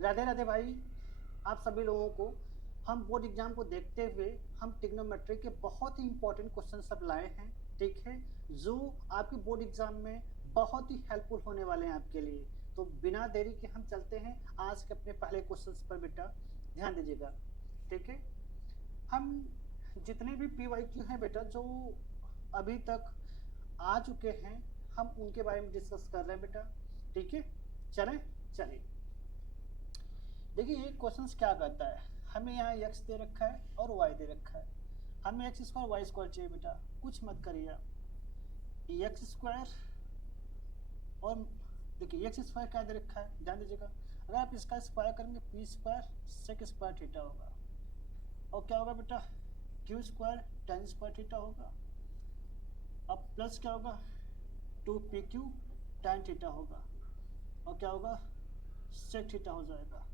राधे राधे भाई, आप सभी लोगों को। हम बोर्ड एग्जाम को देखते हुए हम ट्रिग्नोमेट्री के बहुत ही इंपॉर्टेंट क्वेश्चन सब लाए हैं, ठीक है, जो आपके बोर्ड एग्जाम में बहुत ही हेल्पफुल होने वाले हैं आपके लिए। तो बिना देरी के हम चलते हैं आज के अपने पहले क्वेश्चन पर, बेटा ध्यान दीजिएगा, ठीक है। हम जितने भी PYQ हैं बेटा जो अभी तक आ चुके हैं, हम उनके बारे में डिस्कस कर रहे हैं बेटा, ठीक है। चलें, चलिए देखिए ये क्वेश्चन क्या करता है। हमें यहाँ x दे रखा है और y दे रखा है, हमें x स्क्वायर वाई स्क्वायर चाहिए बेटा। कुछ मत करिए आप, एक्स स्क्वायर और देखिए एक्स स्क्वायर क्या दे रखा है, ध्यान दीजिएगा। अगर आप इसका स्क्वायर करेंगे P square sec square theta होगा, और क्या होगा बेटा Q square tan square theta होगा। अब प्लस क्या होगा 2PQ tan थीटा होगा, और क्या होगा सेक थीटा हो जाएगा।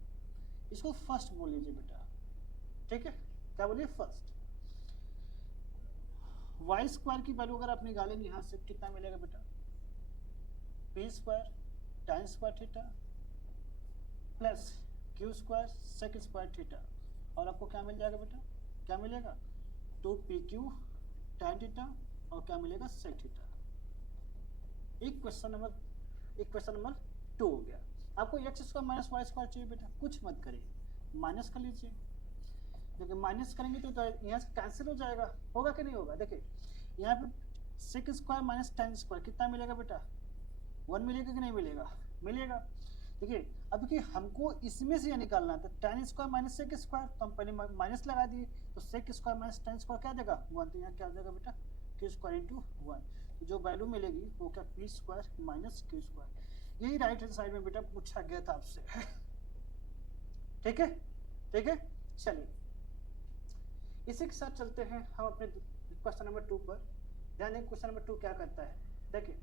इसको फर्स्ट बोल लीजिए बेटा, ठीक है। क्या बोलिए फर्स्ट। वाई स्क्वायर की वैल्यू अगर आप निकालेंगे यहां से कितना मिलेगा बेटा, P square tan square theta plus Q square sec square theta, और आपको क्या मिल जाएगा बेटा, क्या मिलेगा 2PQ tan थीटा, और क्या मिलेगा सेक थीटा। एक क्वेश्चन नंबर 2 हो गया। आपको X square minus Y square चाहिए बेटा, कुछ मत करिए, माइनस कर लीजिए। देखिए माइनस करेंगे तो यहाँ से कैंसिल हो जाएगा, होगा कि नहीं होगा। देखिए यहाँ पे sec square minus tan square कितना मिलेगा बेटा, 1 मिलेगा कि नहीं मिलेगा, मिलेगा। देखिए अब देखिए हमको इसमें से यह निकालना था tan square minus sec square, तो हम पहले माइनस लगा दिए, तो sec square minus tan square क्या देगा 1, तो यहाँ क्या हो जाएगा बेटा क्यू स्क्वायर इंटू 1। तो जो वैल्यू मिलेगी वो क्या P square minus Q square. यही राइट हैंड साइड में बेटा पूछा गया था आपसे, ठीक है, ठीक है। चलिए इसी के साथ चलते हैं हम अपने क्वेश्चन नंबर 2 पर। ध्यान दें क्वेश्चन नंबर 2 क्या करता है। देखिए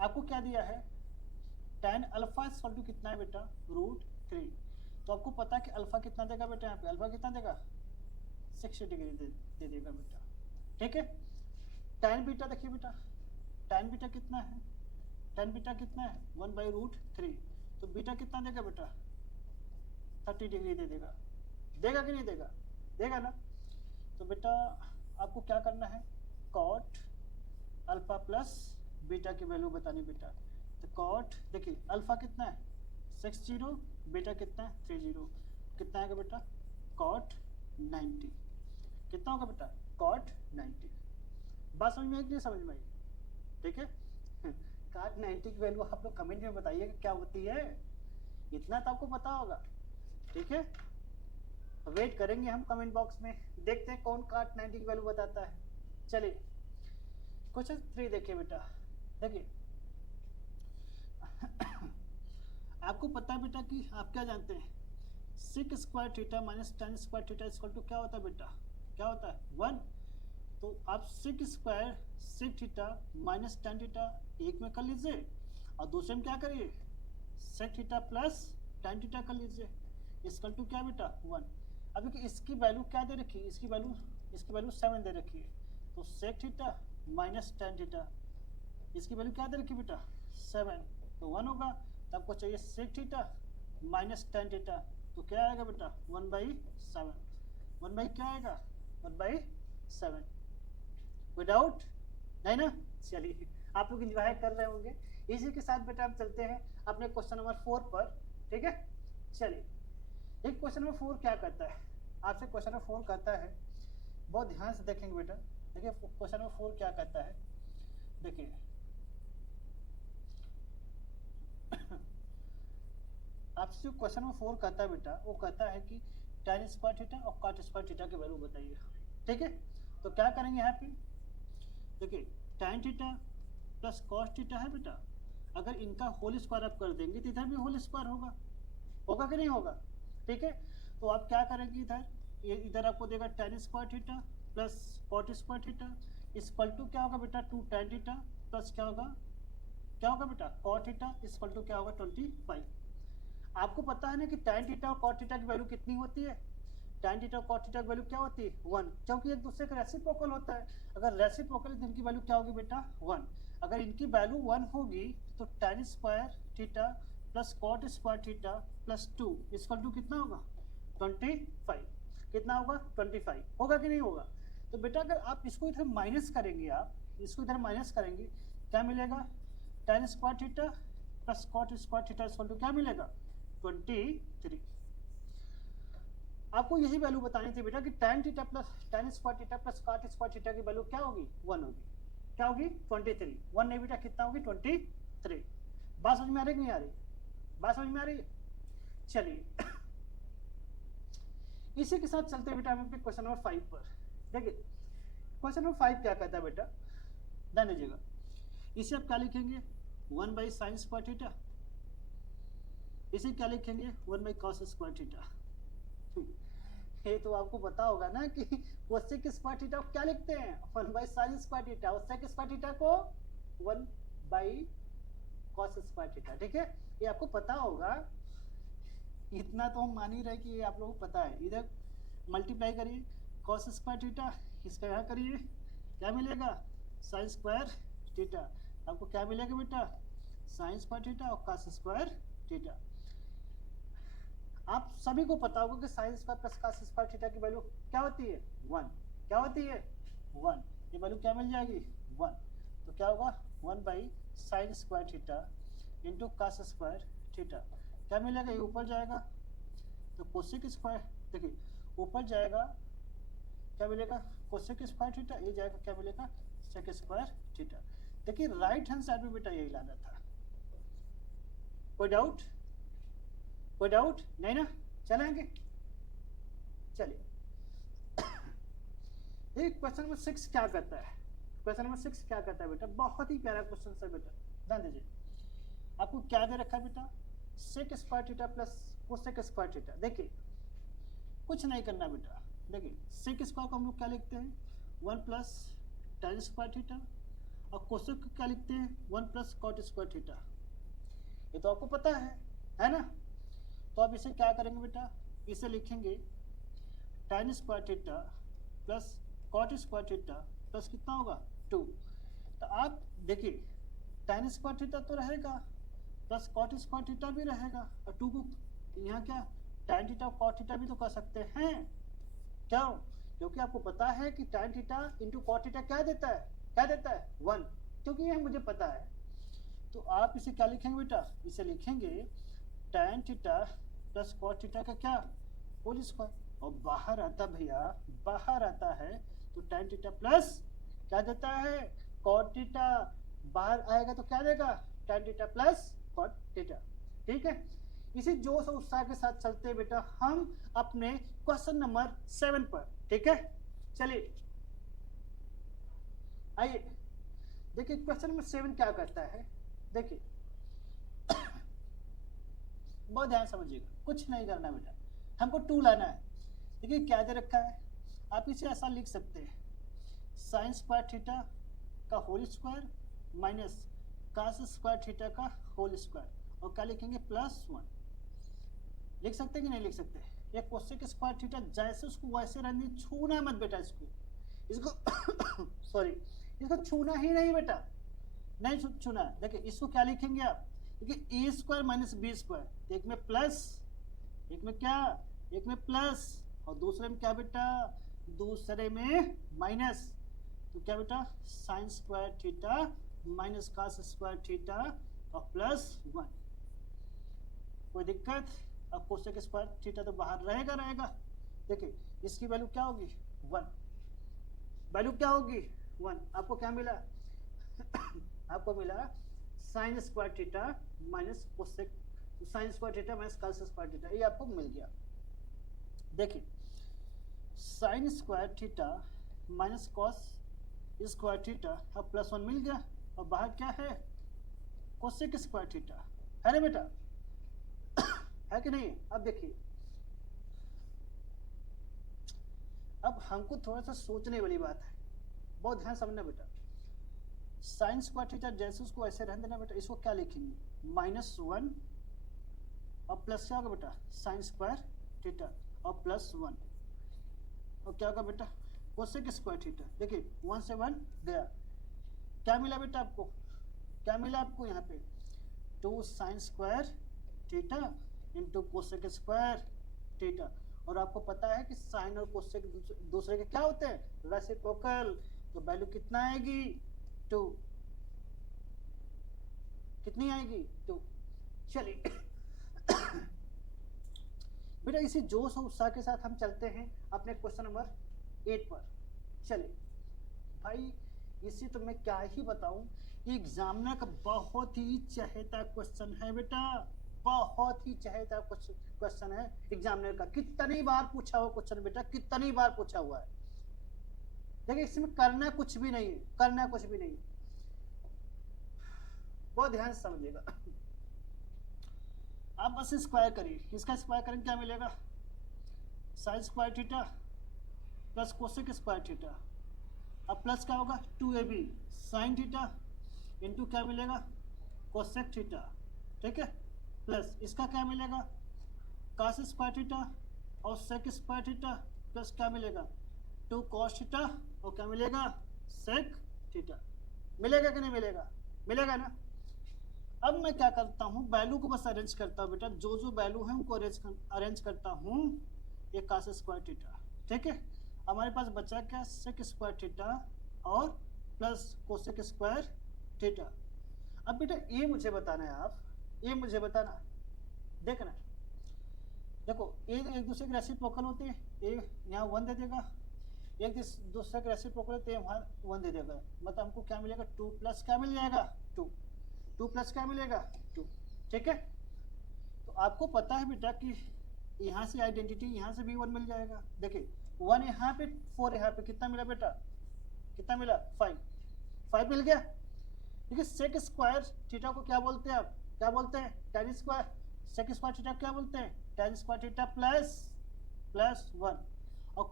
आपको क्या दिया है, tan अल्फा इक्वल टू कितना है बेटा √3। तो आपको पता है कि अल्फा कितना देगा बेटा, यहाँ पे अल्फा कितना देगा 60 डिग्री दे देगा बेटा, ठीक है। tan बीटा देखिए बेटा, tan बीटा कितना है, tan बीटा कितना है 1/√3, तो बीटा कितना देगा बेटा 30 डिग्री दे देगा, देगा कि नहीं देगा, देगा ना। तो बेटा आपको क्या करना है, कॉट अल्फा प्लस बीटा की वैल्यू बतानी बेटा। तो कॉट देखिए अल्फा कितना है 60, बीटा कितना है 30, कितना आएगा बेटा कॉट 90, कितना होगा बेटा कॉट 90। बात समझ में आई कि नहीं समझ में आई, ठीक है। कॉट 90 की वैल्यू आप लोग कमेंट में बताइएगा क्या होती है, इतना तो आपको पता होगा, ठीक है। वेट करेंगे हम कमेंट बॉक्स में, देखते हैं कौन कॉट 90 की वैल्यू बताता है। चलिए क्वेश्चन 3 देखिए बेटा। देखिए आपको पता है बेटा कि आप क्या जानते हैं, sec square theta minus tan square theta equal to क्या होता है बेटा, क्या होता है 1। तो आप sec square sec theta minus tan theta एक में कर लीजिए, और दूसरे में क्या करिए sec theta plus tan theta कर लीजिए, इक्वल टू क्या बेटा 1। अब देखिए इसकी वैल्यू क्या दे रखी है, इसकी वैल्यू 7 दे रखी है, तो sec theta minus tan theta, इसकी वैल्यू क्या दे रखी बेटा 7, तो 1 होगा। तो आपको चाहिए sec theta minus tan theta, तो क्या आएगा बेटा 1/7, 1 क्या आएगा 1/7। विदाउट नहीं ना। चलिए आप लोग इंजॉय कर रहे होंगे। इसी के साथ बेटा हम चलते हैं अपने क्वेश्चन नंबर 4 पर, ठीक है। चलिए एक क्वेश्चन नंबर 4 क्या करता है, आपसे क्वेश्चन नंबर 4 कहता है, बहुत ध्यान से देखेंगे बेटा। देखिए क्वेश्चन नंबर 4 क्या कहता है, देखिए आपसे क्वेश्चन नंबर 4 कहता है बेटा, वो कहता है कि tan स्क्वायर थीटा और cot स्क्वायर थीटा की वैल्यू बताइए, ठीक है। तो क्या करेंगे यहाँ पे, देखिए tan theta plus cos theta है बेटा, अगर इनका होल स्क्वायर आप कर देंगे तो इधर भी होल स्क्वायर होगा, होगा कि नहीं होगा, ठीक है। तो आप क्या करेंगे, इधर आपको देगा tan square theta plus cot square theta equal to क्या होगा बेटा 2 tan थीटा प्लस क्या होगा बेटा cot थीटा इक्वल टू क्या होगा 25। आपको पता है ना कि tan थीटा और cot थीटा की वैल्यू कितनी होती है, tan थीटा और cot थीटा की वैल्यू क्या होती है 1, क्योंकि एक दूसरे का रेसिप्रोकल होता है। अगर रेसिप्रोकल तो इनकी वैल्यू क्या होगी बेटा 1। अगर इनकी वैल्यू 1 होगी तो tan square theta plus cot square theta plus 2 equal to कितना होगा 25। कितना होगा 25 होगा कि नहीं होगा। तो बेटा अगर आप इसको इधर माइनस करेंगे, आप इसको इधर माइनस करेंगे, क्या मिलेगा tan square theta plus cot square theta equal to क्या मिलेगा 23। आपको यही वैल्यू बतानी थी बेटा कि tan theta plus tan square theta plus cot square theta की वैल्यू क्या होगी 1 होगी। क्या होगी 23। 1 नहीं बेटा कितना होगी 23। बात समझ में आ रही कि नहीं आ रही, बात समझ में आ रही है। चलिए इसी के साथ चलते हैं बेटा हम क्वेश्चन नंबर 5 पर। देखिए क्वेश्चन नंबर 5 क्या कहता है बेटा, ध्यान दीजिएगा। इसे आप क्या लिखेंगे 1 बाई साइन स्क्वायर थीटा, इसे क्या लिखेंगे 1 बाई कॉस स्क्वायर थीटा। ये तो आपको पता होगा ना कि कोसेक स्क्वायर थीटा को क्या लिखते हैं 1 बाई साइन स्क्वायर थीटा, और सेक स्क्वायर थीटा को 1 बाई कॉस स्क्वायर थीटा। ठीक है, ये आपको पता होगा, इतना तो हम मान ही रहे कि ये आप लोगों को पता है। इधर मल्टीप्लाई करिए कॉस स्क्वायर थीटा, इसका यहाँ करिए क्या मिलेगा साइन स्क्वायर थीटा। आपको क्या मिलेगा बेटा साइन स्क्वायर थीटा और कॉस स्क्वायर थीटा। आप सभी को पता होगा कि sine square plus cos square theta की वैल्यू क्या होती है 1। क्या होती है 1, ये वैल्यू क्या मिल जाएगी 1। तो क्या होगा 1 by sine square theta into cos square theta. क्या मिलेगा, ये ऊपर जाएगा तो कोसेक स्क्वायर, देखिए ऊपर जाएगा क्या मिलेगा कोसेक स्क्वायर थीटा, ये जाएगा क्या मिलेगा सेक स्क्वायर थीटा। देखिए राइट हैंड साइड में बेटा यही लाना था। कोई डाउट, कोई डाउट नहीं ना, चलेंगे। चलिए देखिए क्वेश्चन नंबर 6 क्या कहता है। क्वेश्चन नंबर 6 क्या कहता है बेटा, बहुत ही प्यारा क्वेश्चन है बेटा, ध्यान दीजिए। आपको क्या दे रखा है बेटा sec square theta plus cosec square theta. देखिए कुछ नहीं करना बेटा, देखिए सेक स्क्वायर को हम लोग क्या लिखते हैं 1 प्लस tan स्क्वायर थीटा, और कोसेक को क्या लिखते हैं 1 प्लस कॉट स्क्वायर थीटा। ये तो आपको पता है ना। तो आप इसे क्या करेंगे बेटा, इसे लिखेंगे tan square theta plus cot square theta plus कितना होगा 2। तो आप देखिए tan स्क्वायर थीटा तो रहेगा प्लस कॉट स्क्वायर थीटा भी रहेगा, और 2 को यहाँ क्या tan थीटा और कॉट थीटा भी तो कर सकते हैं। क्यों, क्योंकि आपको पता है कि tan theta into cot theta क्या देता है 1, क्योंकि ये मुझे पता है। तो आप इसे क्या लिखेंगे बेटा, इसे लिखेंगे tan theta plus cot theta का क्या होल स्क्वायर, और बाहर आता भैया बाहर आता है तो tan थीटा प्लस क्या देता है कॉट थीटा, बाहर आएगा तो क्या देगा tan theta plus cot theta. ठीक है, इसी जोश और उत्साह के साथ चलते हैं बेटा हम अपने क्वेश्चन नंबर 7 पर। ठीक है, चलिए आइए देखिए क्वेश्चन नंबर 7 क्या करता है। देखिए बहुत ध्यान समझिएगा, कुछ नहीं करना बेटा, हमको 2 लाना है। देखिए क्या दे रखा है, आप इसे ऐसा लिख सकते हैं साइन स्क्वायर थीटा का whole square minus cos square theta का होल स्क्वायर, और क्या लिखेंगे +1। लिख सकते कि नहीं लिख सकते। ये कोसेक स्क्वायर थीटा जैसे उसको वैसे रहने, छूना मत बेटा इसको सॉरी इसको छूना ही नहीं बेटा, नहीं छूना। देखिए इसको क्या लिखेंगे आप, देखिए a square minus B square, एक में प्लस एक में क्या एक में प्लस और दूसरे में क्या बेटा दूसरे में माइनस। तो क्या बेटा sign square theta minus cos square theta और +1। कोई दिक्कत, अब कोसेक स्क्वायर थीटा तो बाहर रहेगा। देखिए इसकी वैल्यू क्या होगी 1, वैल्यू क्या होगी 1। आपको क्या मिला आपको मिला sign square theta minus cosec sign square theta minus cos square theta, ये आपको मिल गया। देखिए sign square theta minus cos square theta अब +1 मिल गया, और बाहर क्या है कोसेक स्क्वायर थीटा, है ना बेटा, है कि नहीं। अब देखिए अब हमको थोड़ा सा सोचने वाली बात है, बहुत ध्यान समझना बेटा। साइन स्क्वायर थीटा जैसे उसको ऐसे रहने देना बेटा, इसको क्या लिखेंगे -1 और प्लस क्या होगा बेटा साइन स्क्वायर थीटा और +1, और क्या होगा बेटा कोसेक स्क्वायर थीटा। देखिए 1 से 1 गया, क्या मिला बेटा आपको, क्या मिला आपको यहाँ पे 2 sign square theta into cosec square theta. और आपको पता है कि साइन और कोसेक दूसरे के क्या होते हैं, रेसिप्रोकल। तो वैल्यू कितना आएगी, 2। कितनी आएगी, 2। चलिए बेटा इसी जोश और उत्साह के साथ हम चलते हैं अपने क्वेश्चन नंबर 8 पर। चलिए भाई, इसी तो मैं क्या ही बताऊं, एग्जामिनर का बहुत ही चहेता क्वेश्चन है बेटा, बहुत ही चहेता क्वेश्चन है एग्जामिनर का। कितनी बार पूछा हुआ क्वेश्चन बेटा, कितनी बार पूछा हुआ है। देखिए इसमें करना कुछ भी नहीं है, करना कुछ भी नहीं है, बहुत ध्यान से समझिएगा। आप बस स्क्वायर करिए, इसका स्क्वायर करेंगे क्या मिलेगा, sign square theta plus cosec square theta. अब प्लस क्या होगा, 2ab साइन थीटा इंटू क्या मिलेगा, कोसेक थीटा, ठीक है। प्लस इसका क्या मिलेगा, कास स्क्वायर थीटा और सेक स्क्वायर थीटा प्लस क्या मिलेगा, 2 कॉस थीटा और क्या मिलेगा, सेक थीटा। मिलेगा कि नहीं मिलेगा, मिलेगा ना। अब मैं क्या करता हूँ, वैल्यू को बस अरेंज करता हूँ बेटा, जो जो वैल्यू है उनको अरेंज करता हूँ, ये कास स्क्वायर थीटा, ठीक है। हमारे पास बचा क्या, सेक स्क्वायर थीटा और प्लस कोसेक स्क्वायर थीटा। अब बेटा ये मुझे बताना है, आप ये मुझे बताना, देखना देखो ये एक दूसरे के रेसिप्रोकल होते हैं, ये यहाँ 1 दे देगा, एक दूसरे के रेसिप्रोकल होते हैं वहाँ 1 दे देगा, मतलब हमको क्या मिलेगा, 2 प्लस क्या मिल जाएगा, 2 प्लस क्या मिलेगा, 2, ठीक है। तो आपको पता है बेटा कि यहाँ से आइडेंटिटी, यहाँ से भी 1 मिल जाएगा। देखिए 1 यहाँ पे, 4 यहाँ पे, कितना मिला बेटा, कितना मिला, 5 मिल गया। देखिए सेक स्क्वायर थीटा को क्या बोलते हैं, आप क्या बोलते हैं, tan square. Sec square theta क्या बोलते हैं, tan स्क्वायर थीटा प्लस 1। और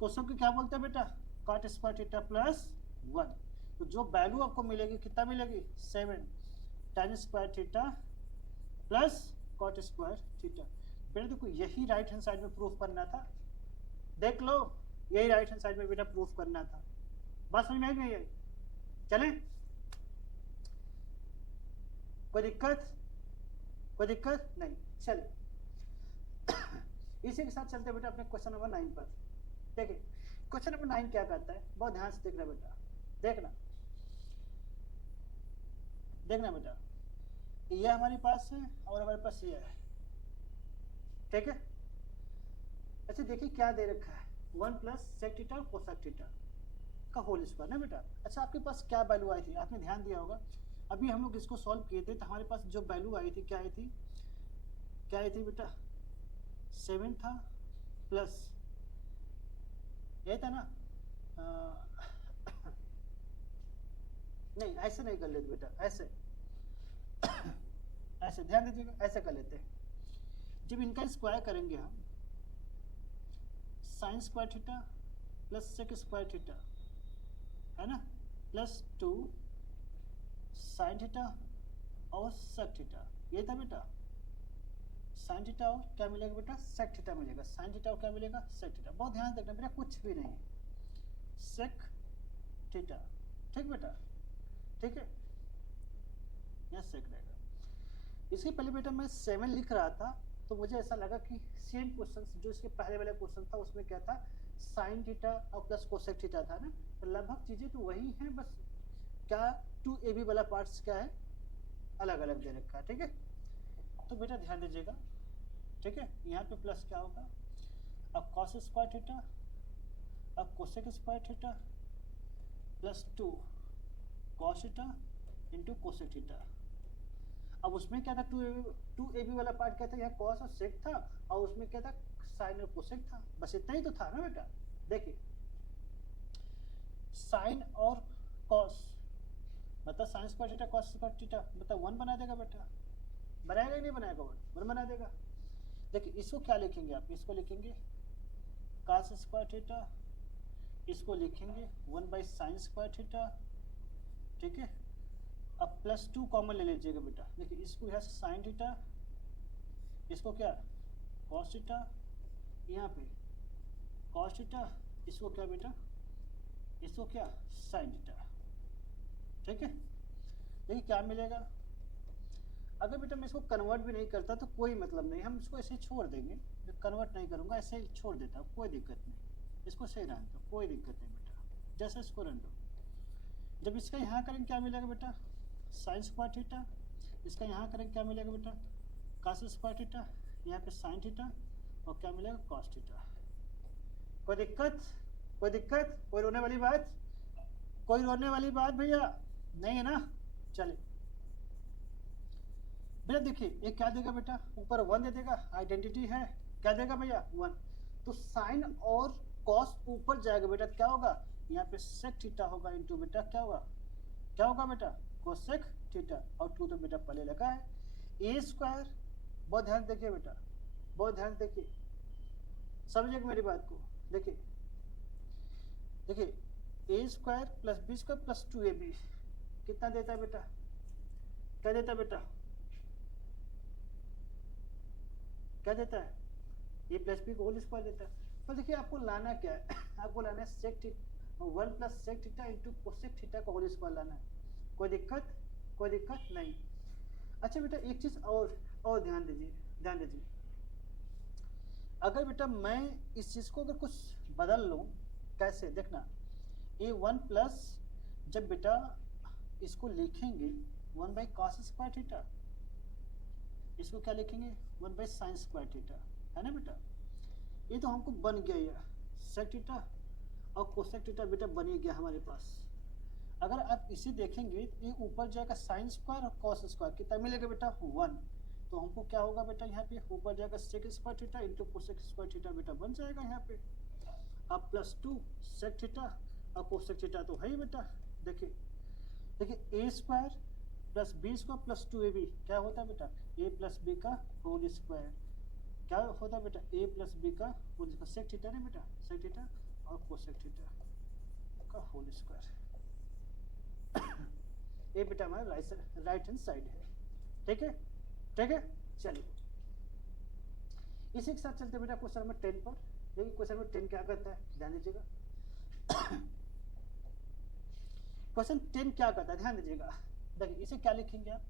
कोसेक को क्या बोलते हैं बेटा, cot स्क्वायर थीटा प्लस 1। तो जो वैल्यू आपको मिलेगी कितना मिलेगी, 7 tan square theta plus cot square theta. बेटा देखो यही राइट हैंड साइड में प्रूफ करना था, देख लो यही राइट हैंड साइड में बेटा प्रूफ करना था। बात समझ में आई नहीं आई, चलें, कोई दिक्कत, कोई दिक्कत नहीं। चलिए इसी के साथ चलते बेटा अपने क्वेश्चन नंबर 9 पर। देखिए क्वेश्चन नंबर 9 क्या कहता है, बहुत ध्यान से देखना बेटा, देखना देखना बेटा, ये हमारे पास है और हमारे पास ये है, ठीक है। अच्छा देखिए क्या दे रखा है, 1 plus sec theta cosec theta का होल स्क्वायर ना बेटा। अच्छा आपके पास क्या वैल्यू आई थी, आपने ध्यान दिया होगा, अभी हम लोग इसको सॉल्व किए थे तो हमारे पास जो वैल्यू आई थी क्या आई थी, क्या आई थी बेटा, 7 था प्लस ये था ना, नहीं ऐसे नहीं कर लेते बेटा, ऐसे ऐसे ध्यान दीजिएगा, ऐसे कर लेते हैं। जब इनका स्क्वायर करेंगे हम, sine square theta plus sec square theta है ना, प्लस 2 साइन थीटा और सेक थीटा, ये था बेटा साइन थीटा और क्या मिलेगा बेटा, सेक थीटा मिलेगा, साइन थीटा और क्या मिलेगा, सेक थीटा। बहुत ध्यान देखना बेटा, कुछ भी नहीं, सेक थीटा, ठीक बेटा, ठीक है, यहाँ सेक रहेगा। इसके पहले बेटा मैं 7 लिख रहा था तो मुझे ऐसा लगा कि सेम क्वेश्चन जो इसके पहले वाला क्वेश्चन था उसमें क्या था, साइन थीटा और प्लस कोसेक थीटा था ना, तो लगभग चीजें तो वही हैं, बस क्या 2ab वाला पार्ट्स क्या है, अलग अलग दे रखा है, ठीक है। तो बेटा ध्यान दीजिएगा, ठीक है, यहाँ पे प्लस क्या होगा, अब कॉस स्क्वायर थीटा, अब cosec square theta plus 2 cos theta into cosec theta. अब उसमें क्या था, 2ab वाला पार्ट क्या था, यहाँ कॉस और सेक था, और उसमें क्या था, साइन और कोसेक था, बस इतना ही तो था ना बेटा। देखिए साइन और कॉस मतलब sign square theta cos square theta मतलब 1 बना देगा बेटा, बनाएगा ही नहीं बनाएगा, 1 बना देगा। देखिए इसको क्या लिखेंगे आप, इसको लिखेंगे cos स्क्वायर थीटा, इसको लिखेंगे 1/sin स्क्वायर थीटा, ठीक है। अब प्लस 2 कॉमन ले लीजिएगा बेटा, देखिए इसको यहाँ से साइन थीटा, इसको क्या cos थीटा, यहाँ पे cos थीटा, इसको क्या बेटा, इसको क्या sin थीटा, ठीक है। देखिए क्या मिलेगा, अगर बेटा मैं इसको कन्वर्ट भी नहीं करता तो कोई मतलब नहीं, हम इसको ऐसे ही छोड़ देंगे, कन्वर्ट नहीं करूंगा, ऐसे ही छोड़ देता, कोई दिक्कत नहीं, इसको सही रहने दो, कोई दिक्कत नहीं बेटा, जैसे इसको रहने दो। जब इसका यहाँ करेंगे क्या मिलेगा बेटा, साइन स्क्वायर थीटा, इसका यहाँ करेंगे क्या मिलेगा बेटा, कॉस स्क्वायर थीटा, यहाँ पे साइन थीटा, और क्या मिलेगा कॉस थीटा। कोई दिक्कत, कोई दिक्कत, कोई रोने वाली बात, कोई रोने वाली बात भैया नहीं है ना। चलिए बेटा देखिए ये क्या देगा बेटा, ऊपर 1 दे देगा, आइडेंटिटी है, क्या देगा भैया 1, तो साइन और कॉस ऊपर जाएगा बेटा, क्या होगा यहाँ पे सेक थीटा होगा इनटू बेटा क्या होगा, क्या होगा बेटा कोसेक थीटा, और 2 तो बेटा पहले लगा है। ए स्क्वायर, बहुत ध्यान देखिए बेटा, बहुत ध्यान देखिए, समझिए मेरी बात को, देखिए देखिए A square plus B square plus 2ab कितना देता है बेटा, क्या देता है बेटा, क्या देता है, ए प्लस बी को होल स्क्वायर देता है। तो देखिए आपको लाना क्या है, आपको लाना है sec theta 1 plus sec theta into cosec theta का होल स्क्वायर लाना है, कोई दिक्कत, कोई दिक्कत नहीं। अच्छा बेटा एक चीज और ध्यान दीजिए, ध्यान दीजिए, अगर बेटा मैं इस चीज को अगर कुछ बदल लूं, कैसे देखना, ए 1 प्लस, जब बेटा इसको लिखेंगे 1 बाई कॉस स्क्वायर थीटा, इसको क्या लिखेंगे 1 बाई साइन स्क्वायर थीटा, है ना बेटा, ये तो हमको बन गया ये सेक थीटा और कोसेक थीटा बेटा बन ही गया हमारे पास। अगर आप इसे देखेंगे ये ऊपर जाएगा साइन स्क्वायर और कॉस स्क्वायर, कितना मिलेगा बेटा 1, तो हमको क्या होगा बेटा यहाँ पे ऊपर जाएगा sec square theta into cosec square theta बेटा बन जाएगा यहाँ पे, अब प्लस 2 सेक थीटा और कोसेक थीटा तो है ही बेटा। देखिए देखिए A square plus B square plus 2ab क्या होता है बेटा, ए प्लस बी का होल स्क्वायर, क्या होता है बेटा ए प्लस बी का होल स्क्वायर, सेक थीटा ना बेटा, सेक थीटा और कोसेक थीटा का होल स्क्वायर। ये बेटा हमारा राइट हैंड साइड है, ठीक है, ठीक है। चलिए इसी के साथ चलते बेटा क्वेश्चन नंबर 10 पर। देखिए क्वेश्चन नंबर 10 क्या करता है, ध्यान दीजिएगा। क्वेश्चन 10 क्या करता है, ध्यान दीजिएगा। देखिए इसे क्या लिखेंगे आप,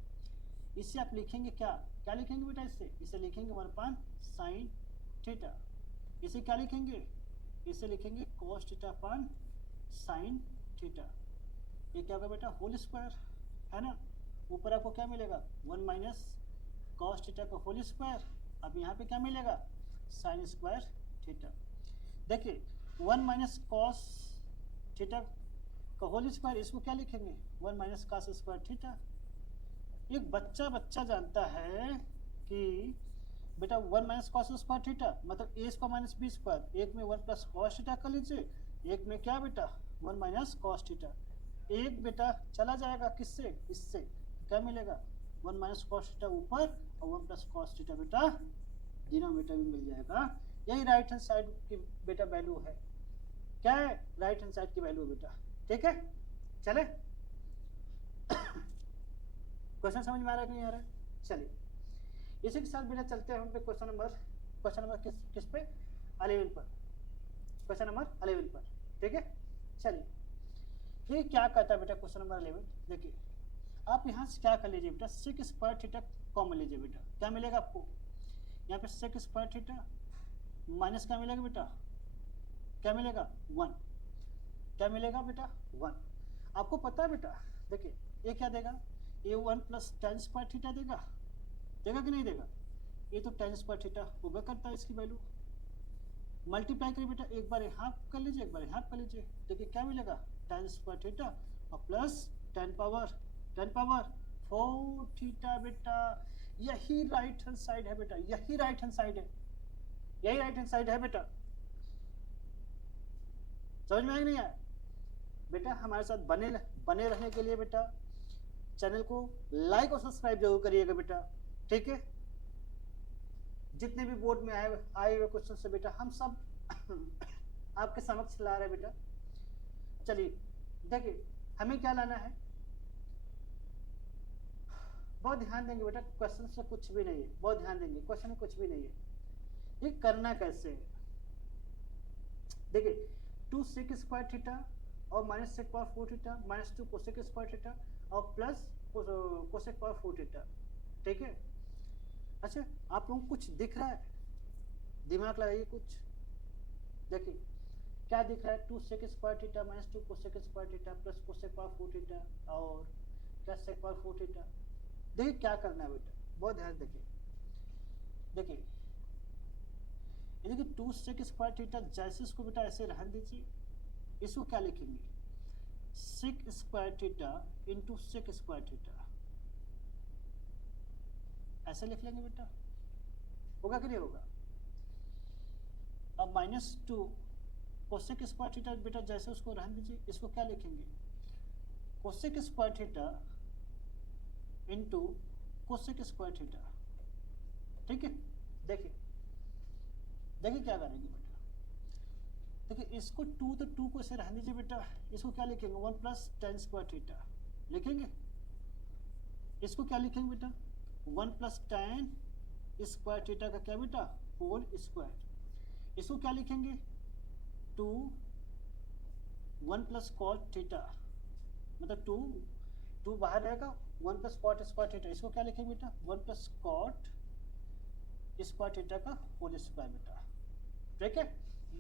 इससे आप लिखेंगे क्या, क्या लिखेंगे बेटा, इसे लिखेंगे 1 अपान साइन थीटा, इसे क्या लिखेंगे, इसे लिखेंगे cos theta upon sine theta, ये क्या होगा बेटा होल स्क्वायर, है ना, ऊपर आपको क्या मिलेगा 1 माइनस कॉस थीटा का होल स्क्वायर, अब यहाँ पे क्या मिलेगा साइन स्क्वायर थीटा। देखिए 1 माइनस कॉस थीटा का होल स्क्वायर, इसको क्या लिखेंगे 1 माइनस कॉस स्क्वायर थीटा। एक बच्चा जानता है कि बेटा 1 माइनस कॉस स्क्वायर थीटा मतलब ए स्क्वायर माइनस बी स्क्वायर, एक में 1 प्लस कॉस थीटा कर लीजिए, एक में क्या बेटा 1 माइनस कॉस थीटा, एक बेटा चला जाएगा किससे, इससे, क्या मिलेगा 1 माइनस कॉस थीटा ऊपर और 1 प्लस कॉस थीटा बेटा डिनोमिनेटर में मिल जाएगा। यही राइट हैंड साइड की बेटा वैल्यू है, क्या है राइट हैंड साइड की वैल्यू बेटा, ठीक है। चले क्वेश्चन समझ में आ रहा है कि नहीं आ रहा है, चलिए इसी के साथ बेटा चलते हैं हम पे क्वेश्चन नंबर किस पे 11 पर, क्वेश्चन नंबर 11 पर, ठीक है। चलिए ये क्या कहता है बेटा क्वेश्चन नंबर 11, देखिए आप यहाँ से क्या कर लीजिए बेटा सेक स्क्वायर थीटा कॉमन लीजिए बेटा, क्या मिलेगा आपको यहाँ पे सेक स्क्वायर थीटा माइनस क्या मिलेगा बेटा, क्या मिलेगा 1, क्या मिलेगा बेटा 1। आपको पता है बेटा देखिए ये क्या देगा, ये 1 प्लस टेन स्क्वायर थीटा देगा, देगा कि नहीं देगा, ये तो टेन स्क्वायर थीटा होगा करता है, इसकी वैल्यू मल्टीप्लाई करिए बेटा, एक बार यहाँ कर लीजिए एक बार यहाँ कर लीजिए, देखिए क्या मिलेगा टेन स्क्वायर थीटा और प्लस 10 पावर 4 थीटा बेटा, यही राइट हैंड साइड है बेटा, यही राइट हैंड साइड है, यही राइट हैंड साइड है बेटा, समझ में आया नहीं आया बेटा। हमारे साथ बने रहने के लिए बेटा चैनल को लाइक और सब्सक्राइब जरूर करिएगा बेटा, ठीक है। जितने भी बोर्ड में आए हुए क्वेश्चन से बेटा हम सब आपके समक्ष ला रहे हैं बेटा। चलिए देखिए हमें क्या लाना है, बहुत ध्यान देंगे बेटा, क्वेश्चन से कुछ भी नहीं है, बहुत ध्यान देंगे, क्वेश्चन में कुछ भी नहीं है, ये करना कैसे है। देखिए 2 सेक स्क्वायर थीटा और minus sec power 4 theta minus 2 cosec square theta और प्लस कोसेक पावर 4 थीटा, ठीक है। अच्छा, आप लोगों को कुछ दिख रहा है? दिमाग लगाइए कुछ। देखिए क्या दिख रहा है, 2 sec square theta minus 2 cosec square theta plus cosec power 4 theta और क्या सेक पावर 4 थीटा। देखिए क्या करना है बेटा, बहुत ध्यान देखिए। देखिए ये देखिए 2 सेक स्क्वायर थीटा, जैसे इसको बेटा ऐसे रहने दीजिए, इसको क्या लिखेंगे, sec square theta into sec square theta, ऐसे लिख लेंगे बेटा। होगा कि नहीं होगा? अब माइनस 2 कोसेक स्क्वायर थीटा बेटा, जैसे उसको रहने दीजिए, इसको क्या लिखेंगे, cosec square theta into cosec square theta. ठीक है। देखिए देखिए क्या करेंगे बेटा, देखिए इसको 2 तो 2 को ऐसे रहने दीजिए बेटा, इसको क्या लिखेंगे 1 प्लस टेन स्क्वायर थीटा लिखेंगे। इसको क्या लिखेंगे बेटा, 1 प्लस टेन स्क्वायर थीटा का क्या बेटा, होल स्क्वायर। इसको क्या लिखेंगे 2 1 प्लस कॉट थीटा, मतलब 2 बाहर रहेगा, 1 प्लस कॉट स्क्वायर थीटा। इसको क्या लिखेंगे बेटा, 1 प्लस कॉट स्क्वायर थीटा का होल स्क्वायर बेटा। ठीक है,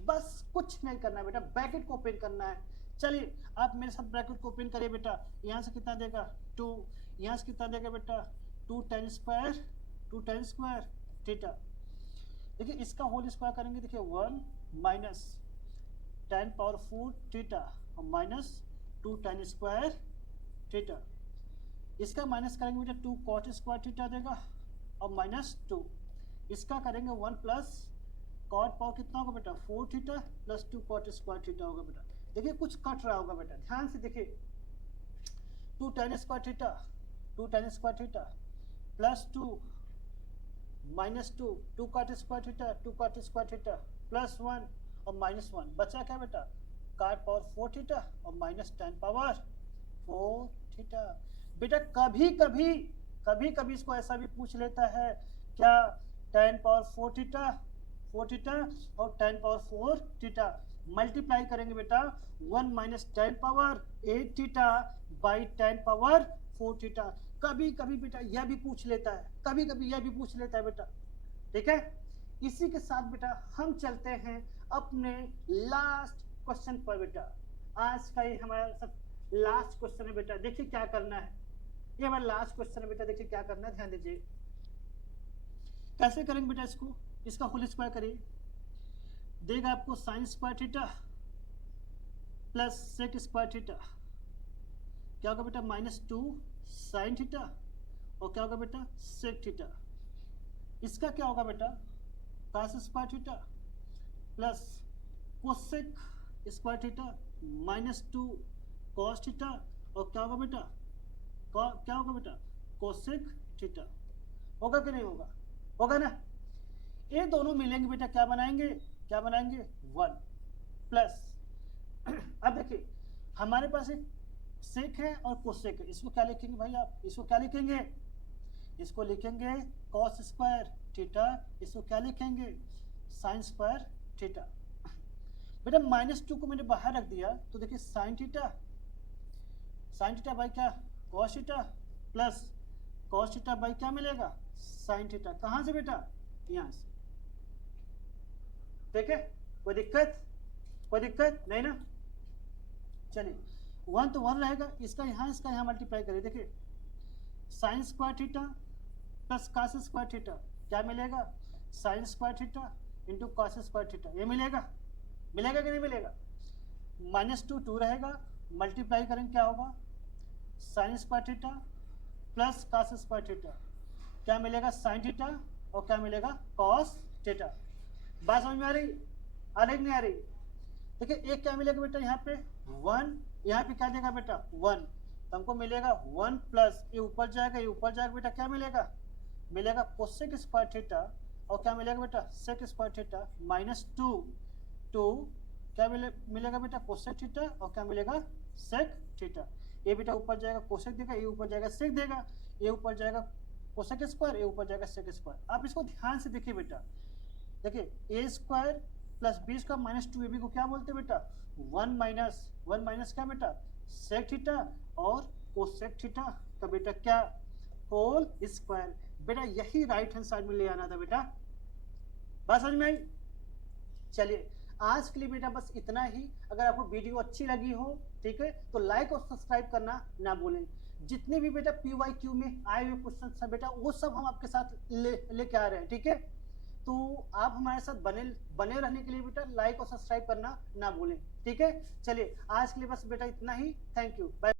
बस कुछ नहीं करना है बेटा, ब्रैकेट को ओपन करना है। चलिए आप मेरे साथ ब्रैकेट को ओपन करिए बेटा। यहाँ से कितना देगा 2, यहाँ से कितना देगा बेटा 2 टेन स्क्वायर थीटा। देखिए इसका होल स्क्वायर करेंगे, देखिए 1 माइनस टेन पावर 4 थीटा और माइनस 2 टेन स्क्वायर थीटा। इसका माइनस करेंगे बेटा 2 कॉट स्क्वायर थीटा देगा और माइनस 2। इसका करेंगे 1 प्लस कॉट पावर कितना होगा बेटा 4 theta plus 2 cot square theta होगा बेटा। देखिए कुछ कट रहा होगा बेटा, ध्यान से देखिए, 2 tan square theta plus 2 minus 2 cot square theta plus 1 और माइनस 1, बचा क्या बेटा कॉट पावर 4 थीटा और माइनस टेन पावर 4 थीटा। बेटा कभी कभी इसको ऐसा भी पूछ लेता है, क्या टेन पावर 4 थीटा और टेन पावर 4 थीटा मल्टीप्लाई करेंगे बेटा 1 minus tan power 8 theta by ten power 4 theta. कभी कभी बेटा यह भी पूछ लेता है, बेटा। ठीक है, इसी के साथ बेटा हम चलते हैं अपने लास्ट क्वेश्चन पर बेटा। आज का ये हमारा सब लास्ट क्वेश्चन है बेटा। देखिए क्या करना है, ये हमारा लास्ट क्वेश्चन है बेटा। देखिए क्या करना है, ध्यान दीजिए। कैसे करेंगे बेटा, इसका होल स्क्वायर करिए, देगा आपको sine square theta plus sec square theta, क्या होगा बेटा माइनस 2 साइन थीटा और क्या होगा बेटा सेक थीटा। इसका क्या होगा बेटा cos square theta plus cosec square theta minus 2 cos theta और क्या होगा बेटा कोसेक थीटा। होगा कि नहीं होगा? होगा ना। ये दोनों मिलेंगे बेटा, क्या बनाएंगे 1 प्लस अब देखिए हमारे पास एक सेक है और कोसेक है, इसको क्या लिखेंगे भाई आप, इसको लिखेंगे कॉस स्क्वायर थीटा, इसको क्या लिखेंगे साइन स्क्वायर थीटा। बेटा माइनस 2 को मैंने बाहर रख दिया, तो देखिए साइन थीटा बाई क्या cos theta plus cos theta by क्या मिलेगा साइन थीटा। कहां से बेटा, यहां से। ठीक है, कोई दिक्कत नहीं ना। चलिए 1 तो 1 रहेगा, इसका यहाँ मल्टीप्लाई करिए। देखिए sign square theta plus cos square theta क्या मिलेगा, sign square theta into cos square theta. ये मिलेगा कि नहीं मिलेगा? माइनस 2 रहेगा, मल्टीप्लाई करेंगे क्या होगा sign square theta plus cos square theta, क्या मिलेगा साइन थीटा और क्या मिलेगा कॉस थीटा। बात समझ में आ रही नहीं आ रही? देखिए एक क्या मिलेगा बेटा, यहाँ पे 1, यहाँ पे क्या देगा बेटा 1, तो हमको मिलेगा 1 प्लस ये ऊपर जाएगा बेटा, क्या मिलेगा कोसेक स्क्वायर थीटा और क्या मिलेगा बेटा सेक स्क्वायर थीटा माइनस 2 क्या मिलेगा बेटा कोसेक थीटा और क्या मिलेगा सेक थीटा। ये बेटा ऊपर जाएगा कोसेक देगा, ये ऊपर जाएगा सेक देगा, ये ऊपर जाएगा कोसेक स्क्वायर, ये ऊपर जाएगा सेक स्क्वायर। आप इसको ध्यान से देखिए बेटा, देखिए A square plus B square minus 2ab को क्या बोलते हैं बेटा 1 माइनस क्या बेटा सेक थीटा और कोसेक थीटा का बेटा क्या होल स्क्वायर। बेटा यही राइट हैंड साइड में ले आना था बेटा। बात समझ में आई? चलिए आज के लिए बेटा बस इतना ही। अगर आपको वीडियो अच्छी लगी हो, ठीक है, तो लाइक और सब्सक्राइब करना ना भूलें। जितने भी बेटा PYQ में आए हुए क्वेश्चन हैं बेटा, वो सब हम आपके साथ लेके आ रहे हैं, ठीक है। तो आप हमारे साथ बने बने रहने के लिए बेटा लाइक और सब्सक्राइब करना ना भूलें, ठीक है। चलिए आज के लिए बस बेटा इतना ही। Thank you, bye.